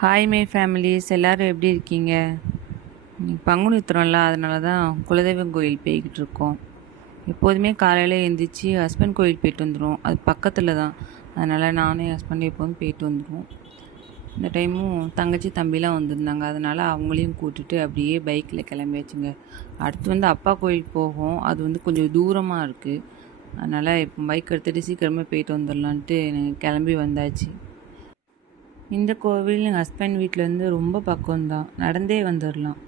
Hi my families எல்லோரும் எப்படி இருக்கீங்க? இன்னைக்கு பங்குனி உத்திரம்ல அதனால தான் குலதெய்வம் கோயில் போய்கிட்டு இருக்கோம். எப்போதுமே காலையில் எழுந்திரிச்சு ஹஸ்பண்ட் கோயில் போயிட்டு வந்துடும் அது பக்கத்தில் தான் அதனால் நானும் என் ஹஸ்பண்ட் எப்போதும் போயிட்டு வந்துடுவோம் இந்த டைமும் தங்கச்சி தம்பிலாம் வந்திருந்தாங்க. அதனால் அவங்களையும் கூட்டிட்டு அப்படியே பைக்கில் கிளம்பியாச்சுங்க அடுத்து வந்து அப்பா கோயில் போகும். அது வந்து கொஞ்சம் தூரமாக இருக்குது அதனால் இப்போ பைக் எடுத்துகிட்டு சீக்கிரமே போயிட்டு வந்துடலான்ட்டு கிளம்பி வந்தாச்சு. இந்த கோவில் எங்கள் ஹஸ்பண்ட் வீட்டிலேருந்து ரொம்ப பக்கம்தான். நடந்தே வந்துடலாம்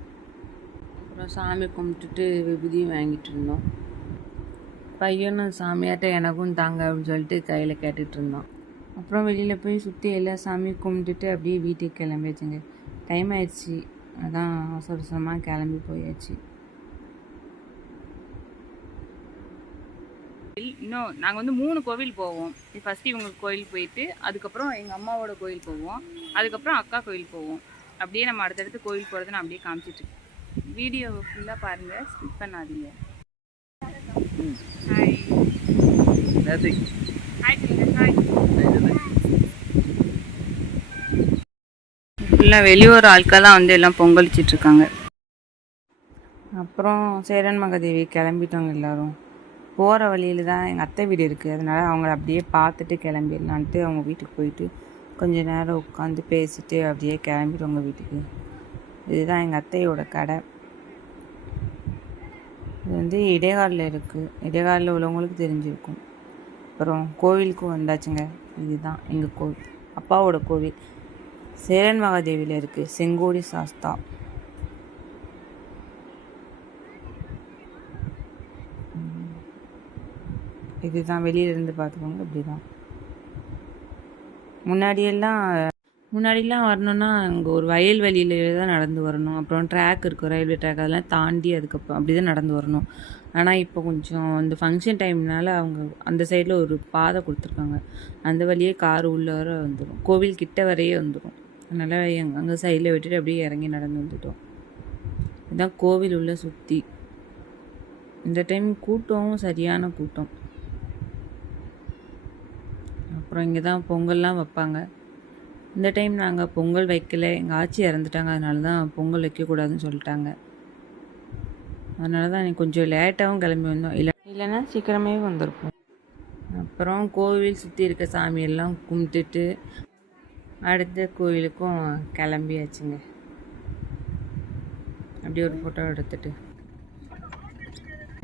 அப்புறம் சாமி கும்பிட்டுட்டு விபூதியும் வாங்கிட்டு இருந்தோம். பையனும் சாமியாட்ட எனக்கும் தாங்க அப்படின்னு சொல்லிட்டு கையில் கேட்டுட்டு இருந்தான். அப்புறம் வெளியில் போய் சுற்றி எல்லா சாமியும் கும்பிட்டுட்டு அப்படியே வீட்டுக்கு கிளம்பியாச்சுங்க. டைம் ஆயிடுச்சு. அதான் அவசர அவசரமாக கிளம்பி போயாச்சு. இன்னும் நாங்கள் வந்து மூணு கோவில் போவோம். ஃபஸ்ட்டு இவங்க கோயில் போயிட்டு அதுக்கப்புறம் எங்கள் அம்மாவோட கோயில் போவோம். அதுக்கப்புறம் அக்கா கோயில் போவோம். அப்படியே நம்ம அடுத்தடுத்து கோயில் போகிறத நான் அப்படியே காமிச்சிட்டு. வீடியோ ஃபுல்லாக பாருங்கள் ஸ்கிப் பண்ணாதீங்க. ஹாய் ஹாய் ஹாய் ஃபுல்லாக வெளியூர் ஆட்கள் தான் வந்து எல்லாம் பொங்கலிச்சிட்டு இருக்காங்க. அப்புறம் சேரன் மகாதேவி கிளம்பிட்டோங்க எல்லாரும். போகிற வழியில் தான் எங்கள் அத்தை வீடு இருக்குது அதனால் அவங்கள அப்படியே பார்த்துட்டு கிளம்பிடலான்ட்டு அவங்க வீட்டுக்கு போயிட்டு கொஞ்ச நேரம் உட்காந்து பேசிட்டு அப்படியே கிளம்பிடுவாங்க வீட்டுக்கு. இதுதான் எங்கள் அத்தையோட கடை. இது வந்து இடைக்காலில் இருக்குது இடைக்காலில் உள்ளவங்களுக்கு தெரிஞ்சிருக்கும். அப்புறம் கோவிலுக்கும் வந்தாச்சுங்க. இதுதான் எங்கள் கோவில். அப்பாவோட கோவில். சேரன் மகாதேவியில் இருக்குது செங்கோடி சாஸ்தா. இதுதான் வெளியில இருந்து பார்த்துக்கோங்க இப்படி தான் முன்னாடியெல்லாம் முன்னாடிலாம் வரணும்னா அங்கே ஒரு வயல் வெளியில தான் நடந்து வரணும். அப்புறம் ட்ராக் இருக்கும் ரயில்வே ட்ராக் அதெல்லாம் தாண்டி அதுக்கப்புறம் அப்படி தான் நடந்து வரணும். ஆனால் இப்போ கொஞ்சம் அந்த ஃபங்க்ஷன் டைம்னால அவங்க அந்த சைடில் ஒரு பாதை கொடுத்துருக்காங்க. அந்த வழியே கார் உள்ள வர வந்துடும் கோவில் கிட்ட வரையே வந்துடும் அதனால் எங் அங்கே சைடில் விட்டுட்டு அப்படியே இறங்கி நடந்து வந்துட்டோம். இதுதான் கோவில் உள்ள சுற்றி இந்த டைம் கூட்டம் சரியான கூட்டம். அப்புறம் இங்கே தான் பொங்கல்லாம் வைப்பாங்க. இந்த டைம் நாங்கள் பொங்கல் வைக்கல. எங்கள் ஆச்சி இறந்துட்டாங்க. அதனால தான் பொங்கல் வைக்கக்கூடாதுன்னு சொல்லிட்டாங்க. அதனால தான் எனக்கு கொஞ்சம் லேட்டாகவும் கிளம்பி வந்தோம். இல்லை இல்லைன்னா சீக்கிரமே வந்திருப்போம். அப்புறம் கோவில் சுற்றி இருக்க சாமியெல்லாம் கும்பிட்டுட்டு அடுத்த கோவிலுக்கும் கிளம்பியாச்சுங்க. அப்படியே ஒரு ஃபோட்டோ எடுத்துட்டு.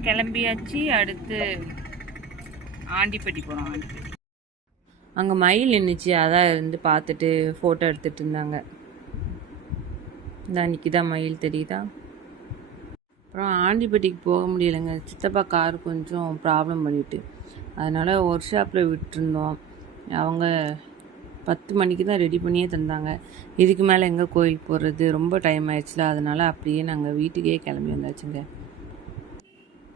கிளம்பியாச்சு. அடுத்து ஆண்டிப்பட்டி போகிறோம் ஆண்டிப்பட்டி. அங்கே மயில் நின்றுச்சு அதான் இருந்து பார்த்துட்டு ஃபோட்டோ எடுத்துகிட்டு இருந்தாங்க. இதான் அன்றைக்கி தான் மயில் தெரியுதா? அப்புறம் ஆண்டிப்பட்டிக்கு போக முடியலைங்க. சித்தப்பா கார் கொஞ்சம் ப்ராப்ளம் பண்ணிட்டு. அதனால் ஒர்க் ஷாப்பில் விட்டுருந்தோம். அவங்க பத்து மணிக்கு தான் ரெடி பண்ணியே தந்தாங்க. இதுக்கு மேலே எங்கே கோயிலுக்கு போகிறது ரொம்ப டைம் ஆயிடுச்சுல. அதனால் அப்படியே நாங்கள் வீட்டுக்கே கிளம்பி வந்தாச்சுங்க.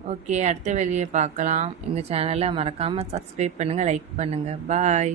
ஓகே அடுத்த வெளியே பார்க்கலாம். எங்கள் சேனலை மறக்காமல் சப்ஸ்கிரைப் பண்ணுங்கள் லைக் பண்ணுங்கள் பாய்